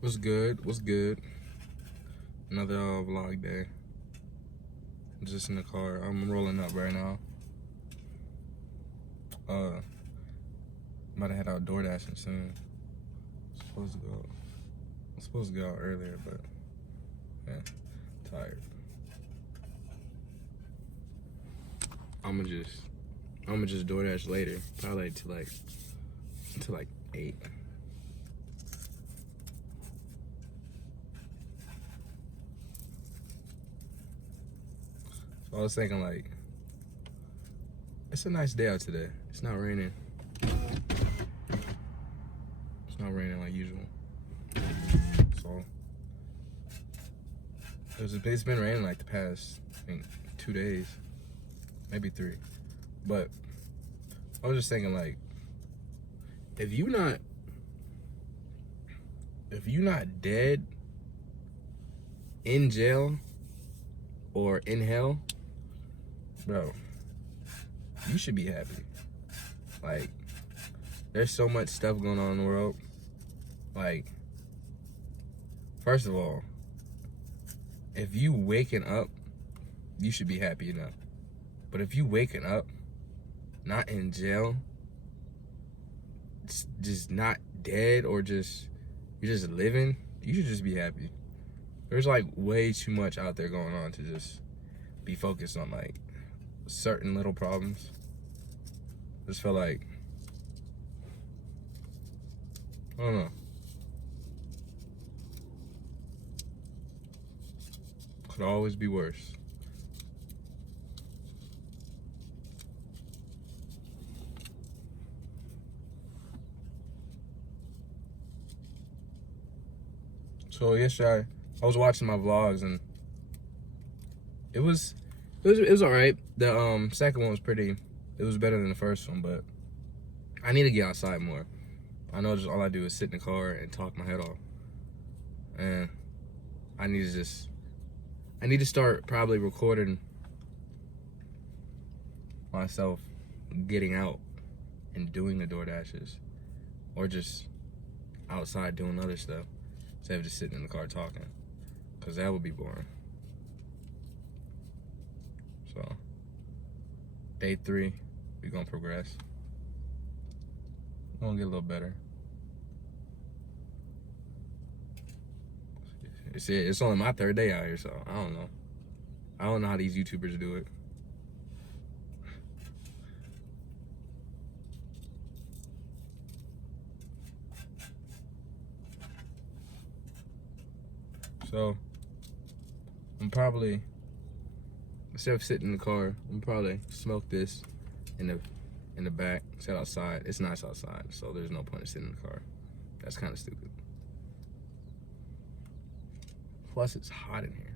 What's good? What's good? Another vlog day. I'm just in the car. I'm rolling up right now. I'm about to head out door dashing soon. I'm supposed to go out earlier, but yeah, tired. I'ma just door dash later. Probably till like 8. So I was thinking like, it's a nice day out today. It's not raining. It's not raining like usual. So it's been raining like the past, I think, 2 days, maybe 3. But I was just thinking like, if you not dead, in jail, or in hell, bro, you should be happy. Like, there's so much stuff going on in the world. Like, first of all, if you waking up, you should be happy enough. But if you waking up, not in jail, just not dead, or you're just living, you should just be happy. There's like way too much out there going on to just be focused on like certain little problems. Just feel like, I don't know. Could always be worse. So yesterday, I was watching my vlogs and it was all right. The second one was it was better than the first one, but I need to get outside more. I know just all I do is sit in the car and talk my head off. And I need to start probably recording myself getting out and doing the door dashes, or just outside doing other stuff instead of just sitting in the car talking, because that would be boring. So day 3, we're gonna progress. We're gonna get a little better. It's only my 3rd day out here, so I don't know. I don't know how these YouTubers do it. So I'm probably, instead of sitting in the car, I'm probably smoke this in the back, sit outside. It's nice outside, so there's no point in sitting in the car. That's kind of stupid. Plus, it's hot in here.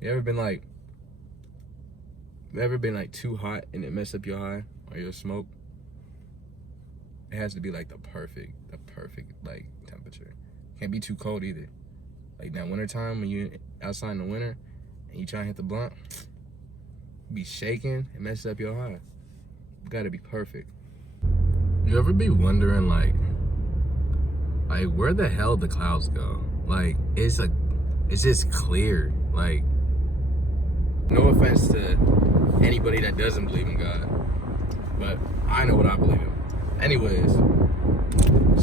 You ever been like too hot and it messed up your high or your smoke? It has to be like the perfect like temperature. Can't be too cold either. Like that winter time when you outside in the winter and you try to hit the blunt, be shaking, it messes up your high. You gotta be perfect. You ever be wondering like where the hell the clouds go? Like it's just clear. Like, no offense to anybody that doesn't believe in God, but I know what I believe in. Anyways,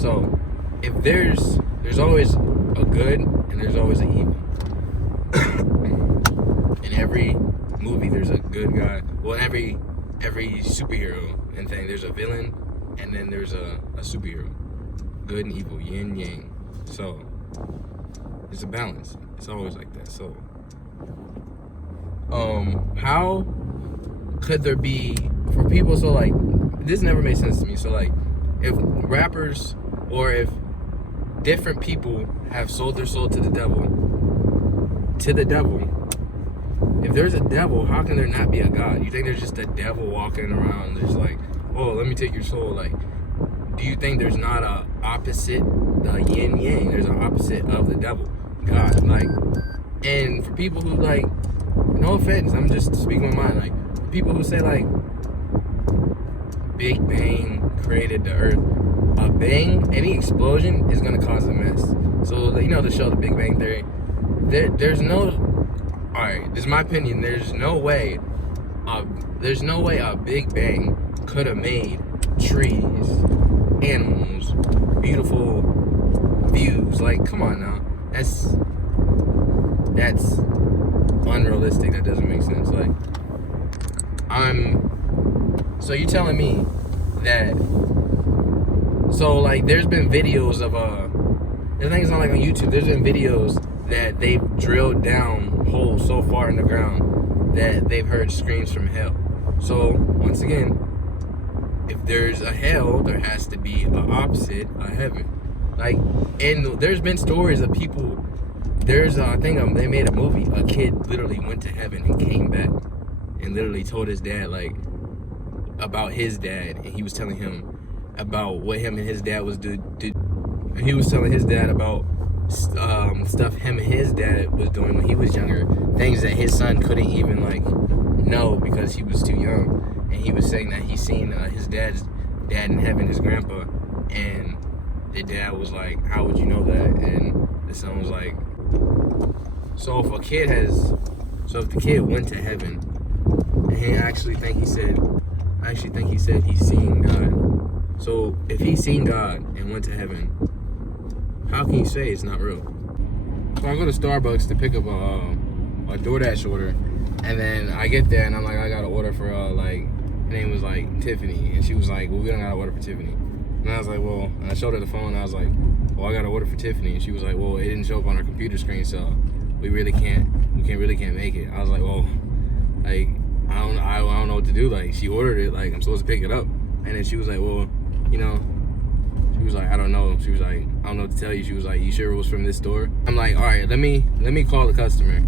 so if there's always a good and there's always an evil. In every movie there's a good guy. Well, every superhero and thing, there's a villain and then there's a superhero. Good and evil, yin yang. So it's a balance. It's always like that. So how could there be, for people, so like this never made sense to me. So like, if rappers or if different people have sold their soul to the devil, if there's a devil, how can there not be a God? You think there's just a devil walking around just like, oh, let me take your soul? Like, do you think there's not a opposite, the yin yang? There's an opposite of the devil, God. Like, and for people who like, no offense, I'm just speaking my mind. Like, people who say like, Big Bang created the Earth. A bang, any explosion is gonna cause a mess. So you know the show, The Big Bang Theory. There's no. All right, this is my opinion. There's no way a Big Bang could have made trees, animals, beautiful views. Like, come on now. That's unrealistic. That doesn't make sense. Like, so you telling me that, so like there's been videos of the thing is not like on YouTube, there's been videos that they've drilled down holes so far in the ground that they've heard screams from hell. So once again, if there's a hell, there has to be an opposite, a heaven. Like, and there's been stories of people, I think they made a movie, a kid literally went to heaven and came back and literally told his dad like about his dad, and he was telling him about what him and his dad was and he was telling his dad about stuff him and his dad was doing when he was younger, things that his son couldn't even like know because he was too young. And he was saying that he seen his dad's dad in heaven, his grandpa, and the dad was like, how would you know that? And the son was like, so if the kid went to heaven, and I actually think he said he's seen God. So if he's seen God and went to heaven, how can you say it's not real? So I go to Starbucks to pick up a DoorDash order, and then I get there and I'm like, I got an order for like, her name was like Tiffany, and she was like, well, we don't got an order for Tiffany. And I was like, well, and I showed her the phone, and I was like, well, I got an order for Tiffany, and she was like, well, it didn't show up on our computer screen, so we really can't make it. I was like, well, like, I don't know what to do. Like, she ordered it, like, I'm supposed to pick it up. And then she was like, well, you know, she was like, I don't know. She was like, I don't know what to tell you. She was like, you sure it was from this store? I'm like, all right, let me call the customer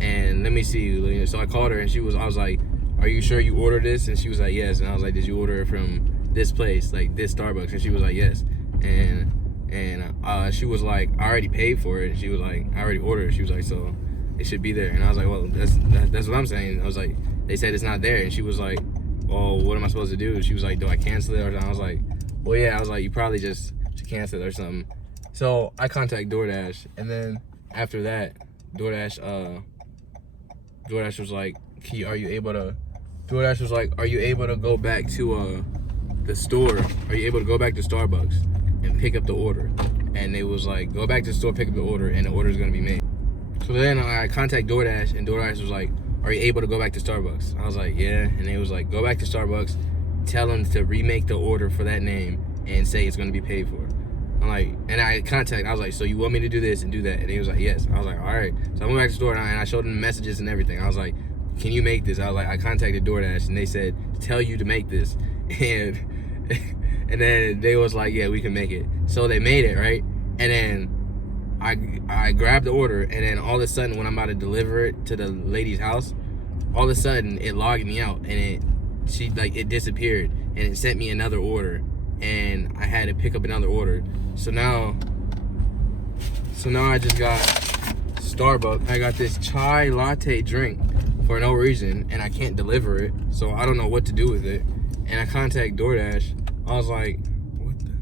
and let me see. So I called her, and I was like, are you sure you ordered this? And she was like, yes. And I was like, did you order it from this place, like this Starbucks? And she was like, yes. And she was like, I already paid for it. She was like, I already ordered it. She was like, so it should be there. And I was like, well, that's what I'm saying. I was like, they said it's not there. And she was like, well, what am I supposed to do? She was like, do I cancel it? Or I was like, well, yeah. I was like, you probably just should cancel it or something. So I contact DoorDash, and then after that, DoorDash was like, are you able to go back to the store? Are you able to go back to Starbucks and pick up the order? And they was like, go back to the store, pick up the order, and the order is gonna be made. So then I contact DoorDash, and DoorDash was like, are you able to go back to Starbucks? I was like, yeah. And they was like, go back to Starbucks, tell them to remake the order for that name and say it's gonna be paid for. I'm like, and I was like, so you want me to do this and do that? And he was like, yes. I was like, all right. So I went back to the store, and I showed them the messages and everything. I was like, can you make this? I was like, I contacted DoorDash, and they said, tell you to make this. And then they was like, yeah, we can make it. So they made it, right? And then I grabbed the order, and then all of a sudden, when I'm about to deliver it to the lady's house, all of a sudden it logged me out, and it disappeared, and it sent me another order, and I had to pick up another order. So now I just got Starbucks. I got this chai latte drink for no reason, and I can't deliver it, so I don't know what to do with it. And I contact DoorDash. I was like, what the?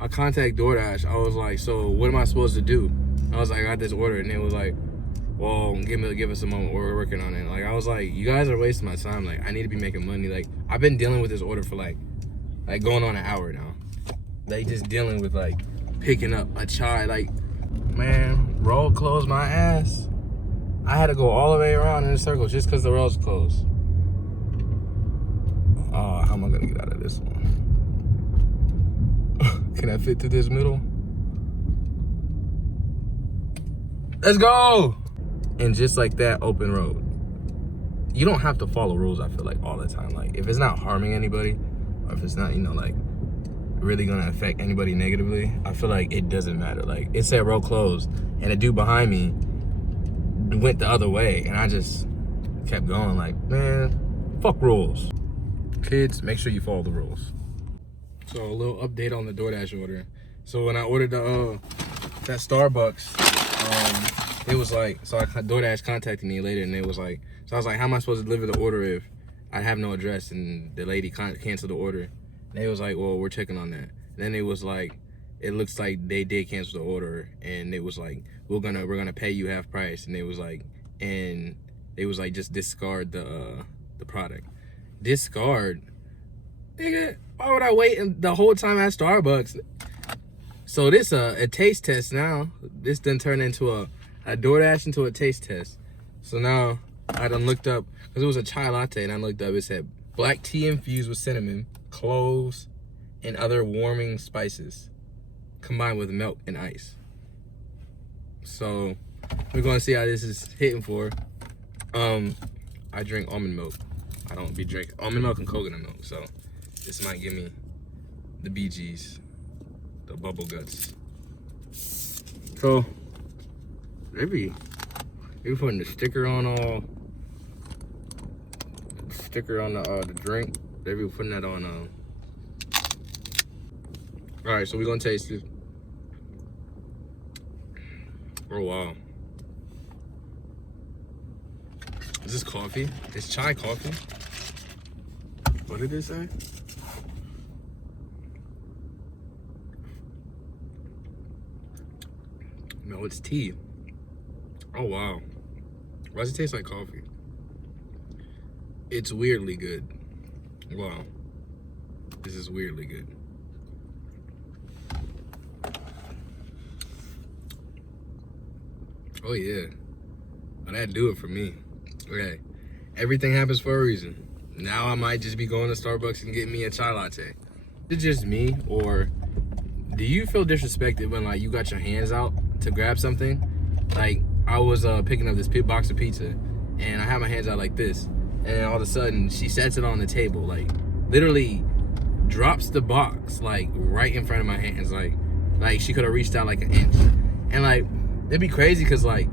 I contact DoorDash. I was like, so what am I supposed to do? I was like, I got this order, and they was like, well, give us a moment, we're working on it. Like, I was like, you guys are wasting my time. Like, I need to be making money. Like, I've been dealing with this order for like going on an hour now. Like, just dealing with like picking up a chai. Like, man, road closed my ass. I had to go all the way around in a circle just because the road's closed. Oh, how am I gonna get out of this one? Can I fit through this middle? Let's go! And just like that, open road. You don't have to follow rules, I feel like, all the time. Like, if it's not harming anybody, or if it's not, like, really gonna affect anybody negatively, I feel like it doesn't matter. Like, it said road closed, and a dude behind me went the other way, and I just kept going. Like, man, fuck rules. Kids, make sure you follow the rules. So a little update on the DoorDash order. So when I ordered that Starbucks, it was like, so DoorDash contacted me later, and it was like, so I was like, how am I supposed to deliver the order if I have no address, and the lady canceled the order. They was like, well, we're checking on that. And then it was like, it looks like they did cancel the order, and it was like, we're gonna pay you half price. And they was like, just discard the product. Discard? Nigga, why would I wait the whole time at Starbucks? So this a taste test now. This done turned into a DoorDash into a taste test. So now I done looked up, because it was a chai latte, and I looked up, it said black tea infused with cinnamon, cloves, and other warming spices, combined with milk and ice. So we're gonna see how this is hitting for. I drink almond milk. I don't be drinking almond milk and coconut milk, so this might give me the BGs, the bubble guts. So they be putting the sticker on the drink. They be putting that on. All right, so we're gonna taste it. Oh wow. Is this coffee? Is chai coffee? What did it say? No, it's tea. Oh wow. Why does it taste like coffee? It's weirdly good. Wow. This is weirdly good. Oh yeah. Oh, that'd do it for me. Okay. Everything happens for a reason. Now I might just be going to Starbucks and getting me a chai latte. Is it just me, or do you feel disrespected when like you got your hands out to grab something? Like I was picking up this box of pizza, and I had my hands out like this, and all of a sudden she sets it on the table, like literally drops the box like right in front of my hands, like she could have reached out like an inch. And like it'd be crazy because like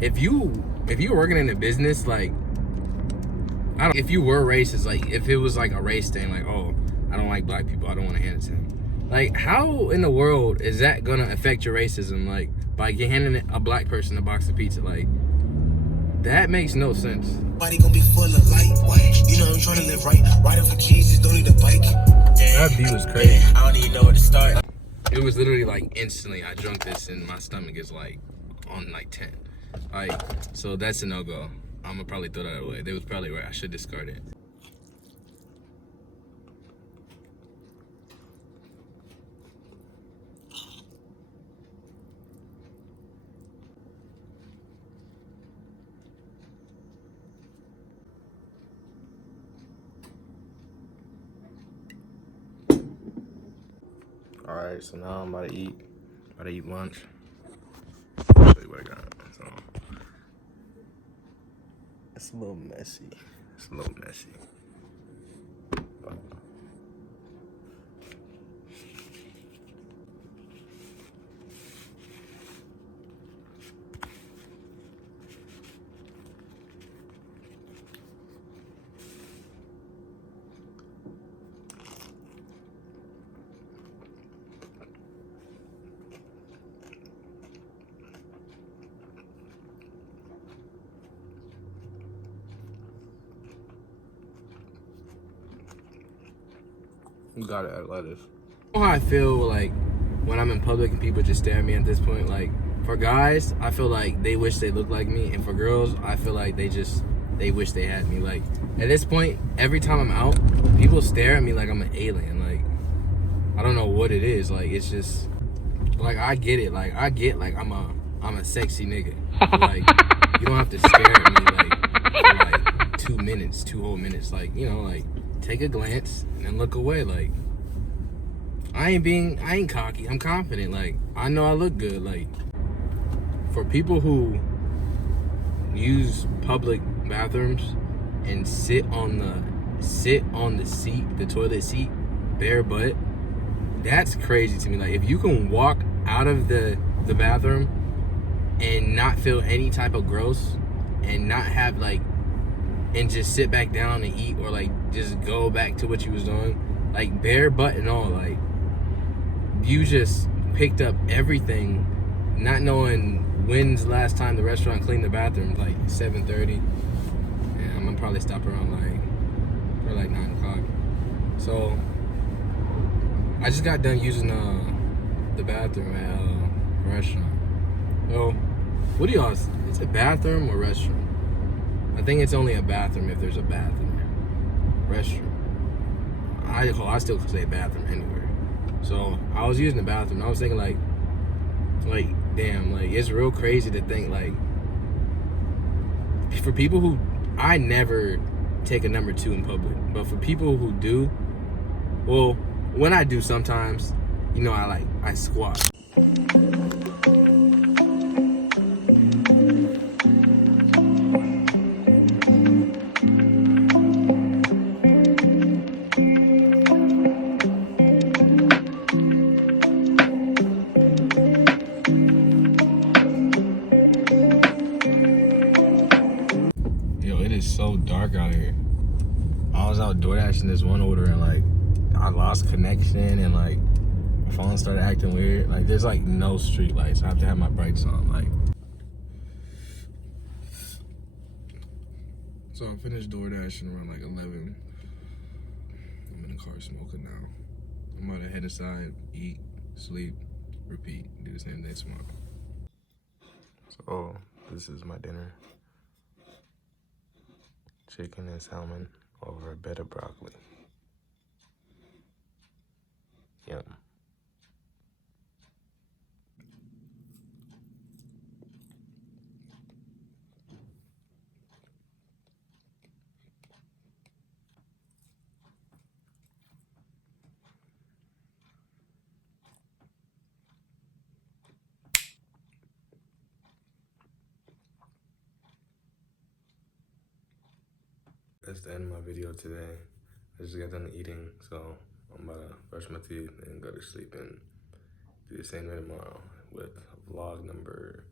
if you were working in a business, like if you were racist, like if it was like a race thing, like, oh, I don't like black people, I don't want to hand it to him. Like how in the world is that gonna affect your racism? Like by handing a black person a box of pizza, like that makes no sense. Body gonna be full of light, you know I'm trying to live right. Riding for Jesus, don't need a bike. That beat was crazy. I don't even know where to start. It was literally like instantly I drunk this and my stomach is like on like 10. Like, so that's a no-go. I'm gonna probably throw that away. They was probably right. I should discard it. All right, so now I'm about to eat lunch. I'll show you what I got. So, it's a little messy. You gotta add lettuce. You know how I feel like when I'm in public and people just stare at me at this point? Like for guys, I feel like they wish they looked like me, and for girls, I feel like they wish they had me. Like at this point, every time I'm out, people stare at me like I'm an alien. Like I don't know what it is. Like it's just like I get it. Like I get like I'm a sexy nigga. But, like you don't have to stare at me like for like 2 whole minutes. Like, you know, like take a glance and then look away. Like I ain't cocky, I'm confident. Like I know I look good. Like for people who use public bathrooms and sit on the seat, the toilet seat, bare butt, that's crazy to me. Like if you can walk out of the bathroom and not feel any type of gross and not have like, and just sit back down and eat, or like just go back to what you was doing, like bare butt and all, like you just picked up everything, not knowing when's the last time the restaurant cleaned the bathroom. Like 7:30, and I'm gonna probably stop around like So I just got done using the bathroom at a restaurant. So what do y'all? Is it a bathroom or restroom? I think it's only a bathroom if there's a bathroom. Restroom. I still say bathroom anywhere. So I was using the bathroom. I was thinking like damn, like it's real crazy to think like for people who I never take a number 2 in public, but for people who do, well, when I do sometimes, you know, I squat. Yo, it is so dark out here. I was out DoorDashing this one order and like I lost connection and like my phone started acting weird. Like there's like no street lights. I have to have my brights on. Like, so I finished DoorDashing around like 11. I'm in the car smoking now. I'm about to head inside, eat, sleep, repeat, do the same thing tomorrow. So this is my dinner. Chicken and salmon over a bed of broccoli. Yum. That's the end of my video today. I just got done eating, so I'm about to brush my teeth and go to sleep and do the same thing tomorrow with vlog number